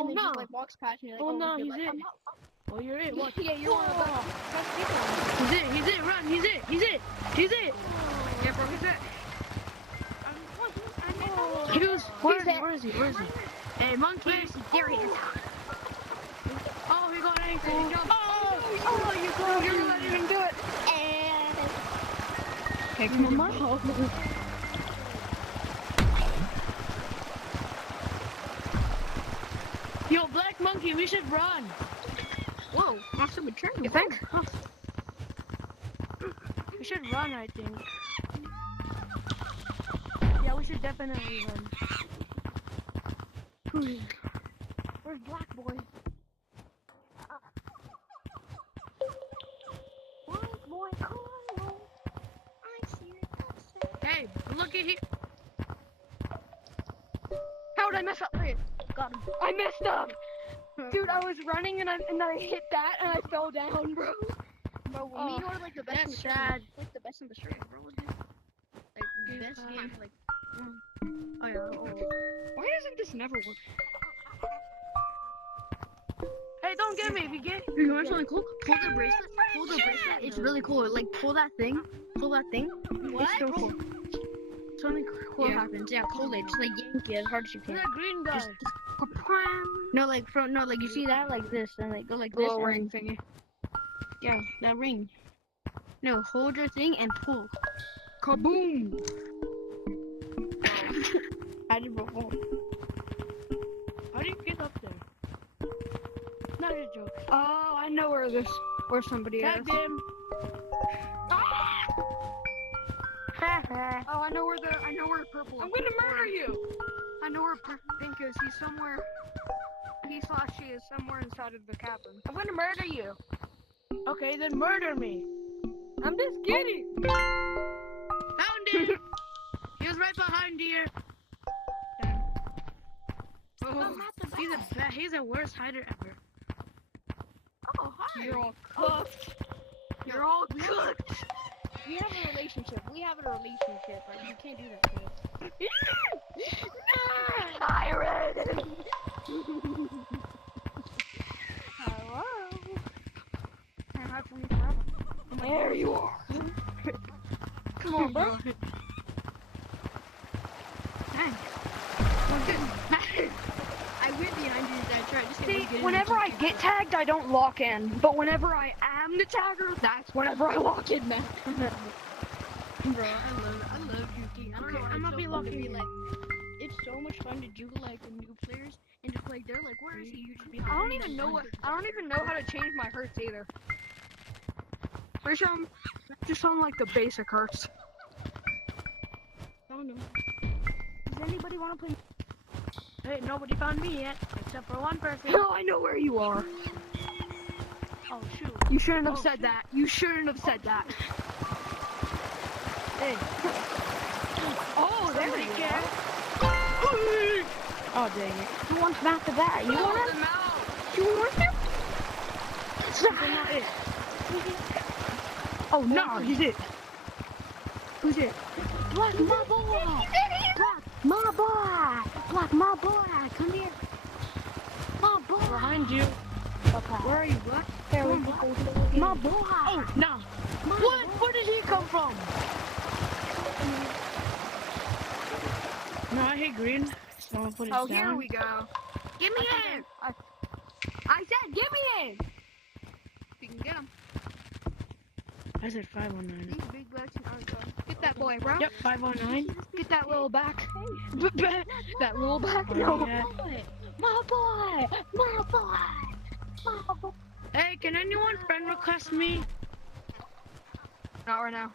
and then just like walks past me like, Oh no, he's like, it. Oh, you're it. What? Yeah, you're one of the best people. He's it. Run. He's it. Yeah, bro, he's it. He was. Where is he? Hey, monkey. There he is. Oh, he got ankle. Oh, you go. You're not even do it. Okay, come on. Yo, black monkey, we should run. Whoa, that's a mature. You think? We should run, I think. Yeah, we should definitely run. Where's black boy? Black boy, come on. I see it. Hey, look at here. How did I mess up? Okay, got him. I messed up. Dude, I was running and I hit that and I fell down, bro. Bro, me and like the best. That's sad. Like the best in the street, bro. Like the best game, like. Oh yeah. Why doesn't this never work? Hey, don't get me. If you get. You know something cool? Pull the bracelet. It's really cool. Like pull that thing. What? It's so cool. Something cool happens. Yeah, pull it. Just like yank it as hard as you can. That green guy. No, like you see that like this, and like go like this. Little ring thingy. Yeah, that ring. No, hold your thing and pull. Kaboom! I did before. How do you get up there? Not a joke. Oh, I know where somebody is. Tag him. Oh, I know where purple is. I'm gonna murder you. I know where pink is. He's somewhere. He/she is somewhere inside of the cabin. I'm gonna murder you. Okay, then murder me. I'm just kidding. Found him. He was right behind here. He's the worst hider ever. Oh, hi. You're all cooked. You're all cooked. We have a relationship. Like, you can't do that to us. Iron. Hello. Can't hide from you forever. There you are. Come on, bro. Dang. I went behind you. I tried to See, whenever I get tagged, I don't lock in. But whenever I am the tagger, that's whenever I lock in, man. Bro, I love juking. I don't know. I'm gonna be locking be in. like. It's so much fun to juke like the new players and just like they're like, where is he? You just be. I don't even know how to change my hurts either. Pretty sure I'm just on like the basic hurts. I don't know. Does anybody want to play? Hey, nobody found me yet, except for one person. No, I know where you are. Oh shoot. You shouldn't have said that. You shouldn't have said that. Hey. Oh, there we go. Oh dang it. Who wants back to that? You want him? You want him? Not it. Oh no, he's it. Who's it? Black my boy. Black my boy. Come here. My boy. Behind you. Where are you, Black? There we go. My boy. Oh no. What? Where did he come from? No, I hate green. So I'll put it down. Here we go. Give me him! I said, give me him. You can get him. I said 519. These big blacks aren't good. Get that boy, bro. Yep, 519. Get that little back. That little back. Oh, No. yeah. My boy. Hey, can anyone friend request me? Not right now.